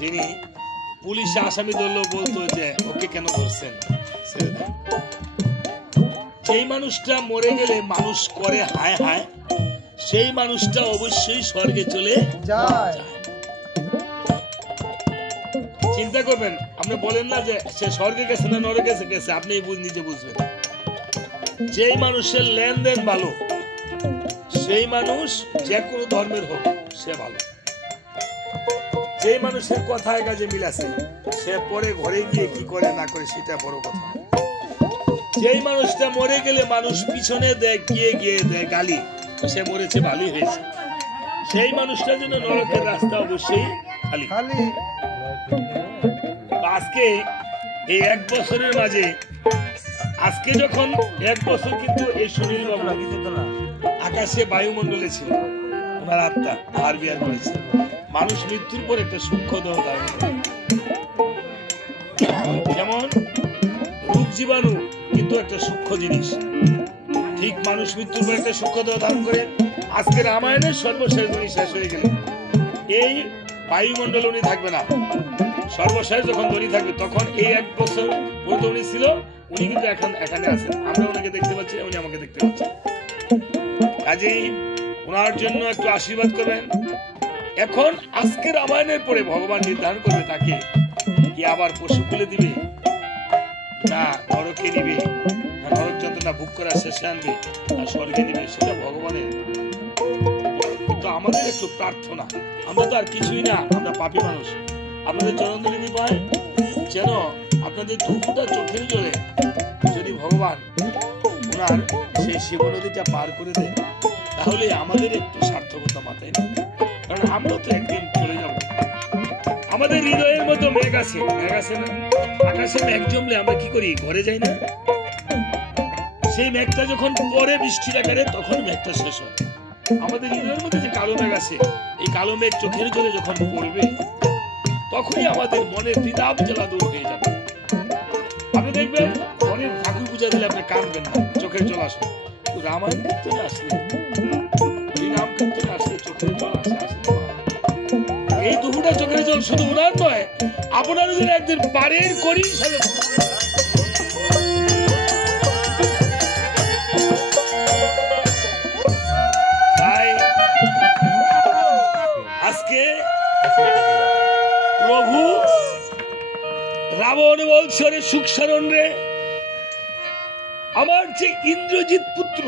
যিনি পুলিশে আসামি ধরলো বলতো যে ওকে কেন ধরছেন, সেই মানুষটা মরে গেলে মানুষ করে হায় হায়, সেই মানুষটা অবশ্যই স্বর্গে চলে যায়। চিন্তা করবেন, আপনি বলেন না যে সে স্বর্গে গেছে না নরকে গেছে, আপনি নিজে বুঝবেন। যেই মানুষের লেনদেন ভালো, সেই মানুষ যে কোনো ধর্মের হোক সে ভালো। যে মানুষের কথায় কাজে মিল আছে, সে পরে ঘরে গিয়ে কি করে না করে সেটা বড় কথা। যেই মানুষটা মরে গেলে মানুষ পিছনে দেয়, গিয়ে গিয়ে দেয় গালি, সে মরেছে ভালোই হয়েছে। সেই মানুষটার জন্য নরকের রাস্তা অবশ্যই খালি। আজকে এই 1 বছরের মাঝে, আজকে যখন 1 বছর, কিন্তু এই সুনীল বাবু আকাশে বায়ুমণ্ডলে ছিল, ওনার আত্মা আর বিয়ার করেছে। মানুষ মৃত্যুর পর একটা সূক্ষ্ম দেহ ধারণ করে, যেমন রোগ জীবাণু কিন্তু একটা সূক্ষ্ম জিনিস, ঠিক মানুষ মৃত্যুর পর একটা সূক্ষ্ম দেহ ধারণ করে। আজকে রামায়ণের সর্বশেষ উনি শেষ হয়ে গেলেন, এই বায়ুমণ্ডল উনি থাকবে না। সর্বশেষ যখন ধনী থাকবে তখন এই 1 বছর পর্যন্ত উনি ছিল, উনি কিন্তু এখন এখানে আছেন, আমরা ওনাকে দেখতে পাচ্ছি, উনি আমাকে দেখতে পাচ্ছেন। কাজেই ওনার জন্য একটু আশীর্বাদ করবেন। এখন আজকে রামায়ণের পরে ভগবান নির্ধারণ করবে তাকে কি আবার পশু খুলে দিবে, না নরকে নিবে, না নরক যন্ত্রণা ভোগ করা শেষে আনবে, না স্বর্গে নিবে, সেটা ভগবানের। কিন্তু আমাদের একটু প্রার্থনা, আমরা তো আর কিছুই না, আমরা পাপী মানুষ। আপনাদের চরণধুলি পায় যেন আপনাদের দুঃখটা চোখের জলে যদি ভগবান ওনার সেই শিব নদীটা পার করে দেয়, তাহলে আমাদের একটু সার্থকতা মাথায় নেই। কারণ আমরা তো একদিন চলে যাব। আমাদের হৃদয়ের মতো মেঘ আছে, মেঘ আছে না, আকাশে মেঘ জমলে আমরা কি করি, ঘরে যাই না? সেই মেঘটা যখন পরে বৃষ্টির আকারে, তখন মেঘটা শেষ হয়। আমাদের হৃদয়ের মধ্যে যে কালো মেঘ আছে, এই কালো মেঘ চোখের জলে যখন পড়বে, তখনই আমাদের মনের দ্বিধাব জ্বালা দূর হয়ে যাবে। আপনি দেখবেন মনের ঠাকুর পূজা দিলে আপনি কাঁদবেন না, চোখের জল আসবে। রামায়ণ কীর্তনে আসলে, হরিনাম কীর্তনে আসলে চোখের জল আসে। এই দুপুরটা চোখের জল শুধু ওনার নয়, আপনারও যেন একদিন বাড়ির করি হিসাবে। তাই আজকে প্রভু রাবণ বলছে, রে সুখসারণ রে, আমার যে ইন্দ্রজিৎ পুত্র,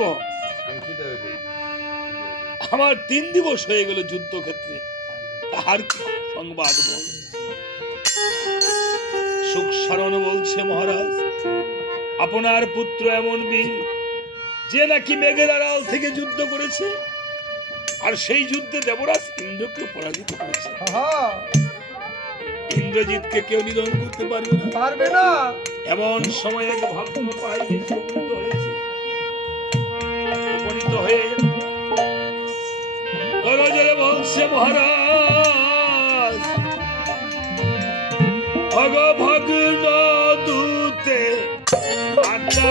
আমার 3 দিবস হয়ে গেল যুদ্ধক্ষেত্রে, তাহার সংবাদ বল। সুখসারণ বলছে, মহারাজ আপনার পুত্র এমন বীর যে নাকি মেঘের আড়াল থেকে যুদ্ধ করেছে, আর সেই যুদ্ধে দেবরাজ ইন্দ্রকে পরাজিত করেছে। ইন্দ্রজিৎকে কেউ নিধন করতে পারবে না। এমন সময় এক ভক্ত পায়ে উপনীত হয়ে গরজরে বলছে, মহারাজ ভগভগ্ন দূতে আত্মা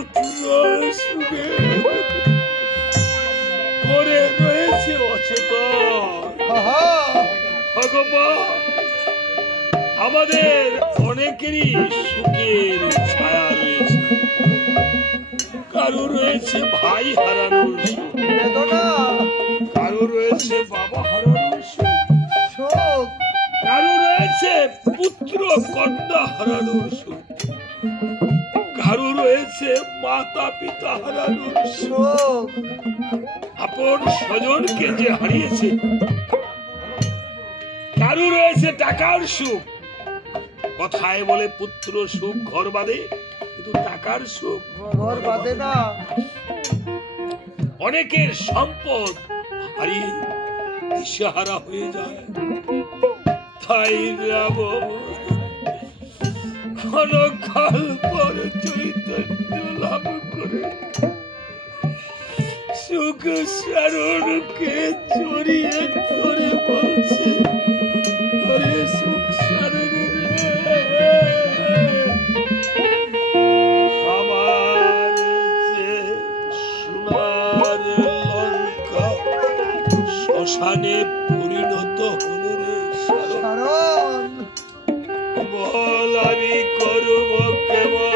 পুত্র সুখে পড়ে রয়েছে অচেতন। ভগবান, আমাদের অনেকেরই সুখের ছায়া রয়েছে, কারো রয়েছে ভাই হারানোর সুখ, কারো রয়েছে বাবা হারানোর সুখ, কারো রয়েছে পুত্র কন্যা হারানোর সুখ, কারো রয়েছে মাতা পিতা হারানোর সুখ, আপন স্বজনকে যে হারিয়েছে, কারো রয়েছে টাকার সুখ। কথায় বলে পুত্র সুখ ঘর বাঁধে, কিন্তু টাকার সুখ ঘর বাঁধে না। অনেকের সম্পদ হারিয়ে দিশেহারা হয়ে যায়। তাই রাম ক্ষণকাল পর চৈতন্য লাভ করে সুখ সারণকে জড়িয়ে ধরে বলছে, আরে সুখ সারণ রে, আমার যে সোনার লঙ্কা শ্মশানে পরিণত হলো রে সারণ, বল আমি করব কেমন?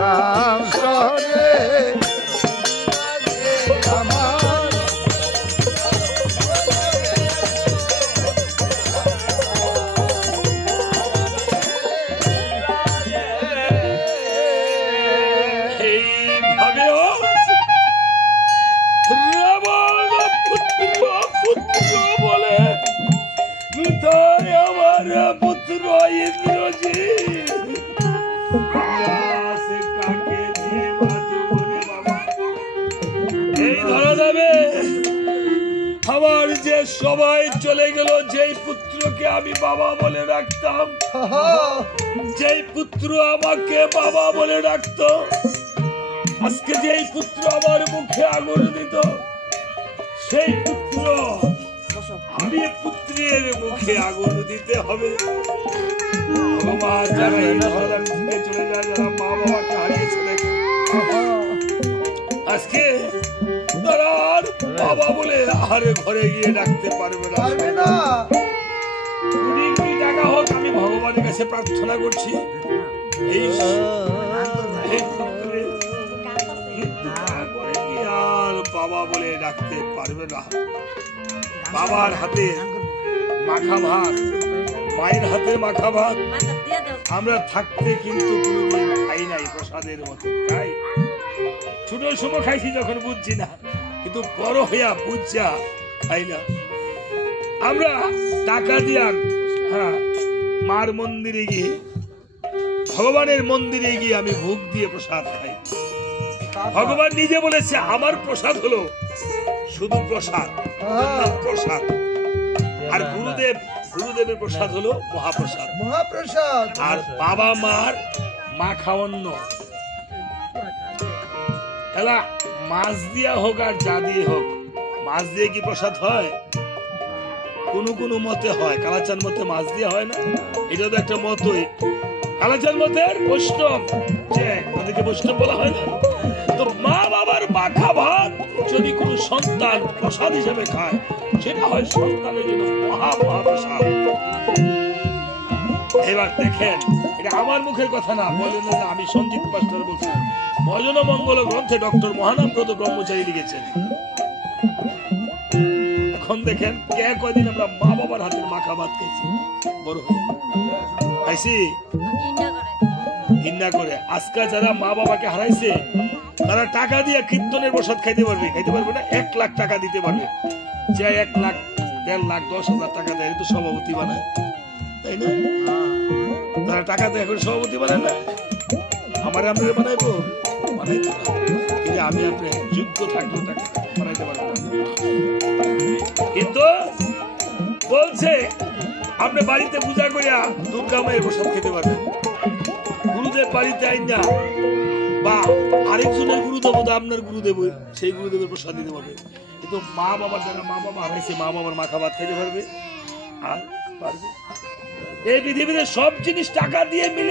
রাম শহরে আমার এইভাবে রাবণ পুত্র পুত্র বলে তাই আমার পুত্র ইন্দ্রজিৎ কাকে দিয়ে বাঁচব রে বাবা। এই ধরা যাবে আমার যে সবাই চলে গেল, যেই পুত্রকে আমি বাবা বলে রাখতাম, যেই পুত্র আমাকে বাবা বলে রাখতো, আজকে যেই পুত্র আমার মুখে আগুন দিত, সেই পুত্র আমি পুত্রের মুখে আগুন দিতে হবে। ভগবান যারা এই ধরাধাম থেকে চলে যায়, যারা মা বাবাকে হারিয়েছে দেখে, আজকে তারা আর বাবা বলে আর ঘরে গিয়ে ডাকতে পারবে না। কোটি কোটি টাকা হোক, আমি ভগবানের কাছে প্রার্থনা করছি এই পুত্রের আর বাবা বলে ডাকতে পারবে না। বাবার হাতে মাখা ভাত, মায়ের হাতে মাখা ভাত আমরা থাকতে কিন্তু কোনোদিন খাই নাই প্রসাদের মতো। খাই ছোট সময় খাইছি যখন বুঝছি না, কিন্তু বড় হইয়া বুঝছা খাই না। আমরা টাকা দিয়া মার মন্দিরে গিয়ে, ভগবানের মন্দিরে গিয়ে আমি ভোগ দিয়ে প্রসাদ খাই। ভগবান নিজে বলেছে আমার প্রসাদ হলো শুধু প্রসাদ, প্রসাদ। আর গুরুদেবের প্রসাদ হলো মহাপ্রসাদ, মহাপ্রসাদ। আর বাবা মার মা খাওয়ান্ন এলা মাছ দিয়া হোক আর যা দিয়ে হোক, মাছ দিয়ে কি প্রসাদ হয়? কোন মতে হয়, কালাচান মতে মাছ দিয়ে হয় না। এটা তো একটা মতই, কালাচান মতের বৈষ্ণব, যে তাদেরকে বৈষ্ণব বলা হয় না। তো মা বাবার মাখা ভাত যদি কোনো সন্তান প্রসাদ হিসেবে খায়, সেটা হয় সন্তানের জন্য মহাপ্রসাদ। এবার দেখেন, এটা আমার মুখের কথা না, বলেন না আমি সঞ্জিত মাস্টার বলছি। ভজন মঙ্গল গ্রন্থে ডক্টর মহানামব্রত ব্রহ্মচারী লিখেছেন। এখন দেখেন কে কয়দিন আমরা মা বাবার হাতের মাখা ভাত খাইছি, বড় হয়ে খাইছি ঘৃণা করে। আজকাল যারা মা বাবাকে হারাইছে, তারা টাকা দিয়ে কীর্তনের প্রসাদ খাইতে পারবে না। 1 লাখ টাকা দিতে পারবে, যে 1 লাখ 1.5 লাখ 10,000 টাকা দেয় তো সভাপতি বানায়, তাই না? তারা টাকা দেয় এখন সভাপতি বানায় না। আমার আমরা বানাইবো, বানাইতো না। কিন্তু আমি আপনি যোগ্য থাকলেও টাকা বানাইতে পারবো না। কিন্তু বলছে আপনি বাড়িতে পূজা করিয়া দুর্গা মায়ের প্রসাদ খেতে পারবেন। গুরুদেব বাড়িতে আইন না, বা আরেকজনের গুরুদেব, আপনার গুরুদেব, সেই গুরুদেবের প্রসাদ দিতে পারবে। কিন্তু মা বাবার যারা মা বাবা হারাইছে, মা বাবার মাখা ভাত খেতে পারবে আর পারবে। এই পৃথিবীতে সব জিনিস টাকা দিয়ে মিলে